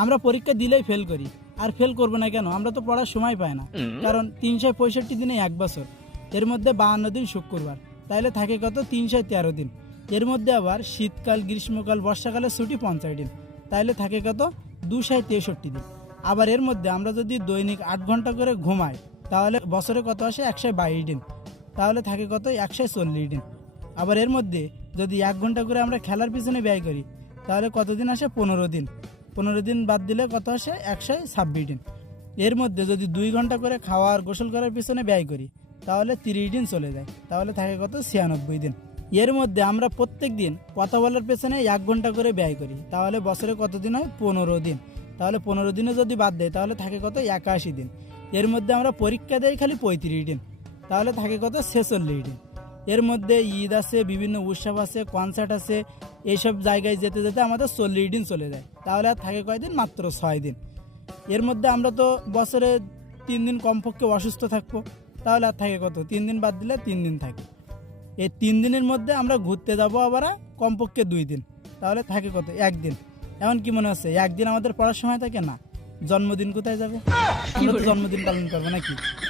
আমরা পরীক্ষা দিলেই ফেল করি। আর ফেল করবো না কেন? আমরা তো পড়ার সময় পাই না। কারণ 365 দিনে 1 বছর, এর মধ্যে 52 দিন শুক্রবার, তাইলে থাকে কত? 313 দিন। এর মধ্যে আবার শীতকাল, গ্রীষ্মকাল, বর্ষাকালে ছুটি 50 দিন, তাইলে থাকে কত? 263 দিন। আবার এর মধ্যে আমরা যদি দৈনিক 8 ঘন্টা করে ঘুমাই, তাহলে বছরে কত আসে? 122 দিন, তাহলে থাকে কত? 140 দিন। আবার এর মধ্যে যদি 1 ঘন্টা করে আমরা খেলার পিছনে ব্যয় করি, তাহলে কতদিন আসে? 15 দিন। 15 দিন বাদ দিলে কত আসে? 126 দিন। এর মধ্যে যদি 2 ঘন্টা করে খাওয়ার, গোসল করার পিছনে ব্যয় করি, তাহলে 30 দিন চলে যায়, তাহলে থাকে কত? 96 দিন। এর মধ্যে আমরা প্রত্যেক দিন কথা বলার পেছনে 1 ঘন্টা করে ব্যয় করি, তাহলে বছরে কতদিন হয়? 15 দিন। তাহলে 15 দিনে যদি বাদ দেয়, তাহলে থাকে কত? 81 দিন। এর মধ্যে আমরা পরীক্ষা দেই খালি 35 দিন, তাহলে থাকে কত? 46 দিন। এর মধ্যে ঈদ আছে, বিভিন্ন উৎসব আছে, কনসার্ট আছে, এইসব জায়গায় যেতে যেতে আমাদের 40 দিন চলে যায়, তাহলে আর থাকে কয়দিন? মাত্র 6 দিন। এর মধ্যে আমরা তো বছরে 3 দিন কমপক্ষে অসুস্থ থাকবো, তাহলে আর থাকে কত? 3 দিন বাদ দিলে 3 দিন থাকে। এই 3 দিনের মধ্যে আমরা ঘুরতে যাব আবার কমপক্ষে 2 দিন, তাহলে থাকে কত? 1 দিন। এমন কি মনে হচ্ছে 1 দিন আমাদের পড়ার সময় থাকে না? জন্মদিন কোথায় যাবে? আমরা তো জন্মদিন পালন করবো নাকি?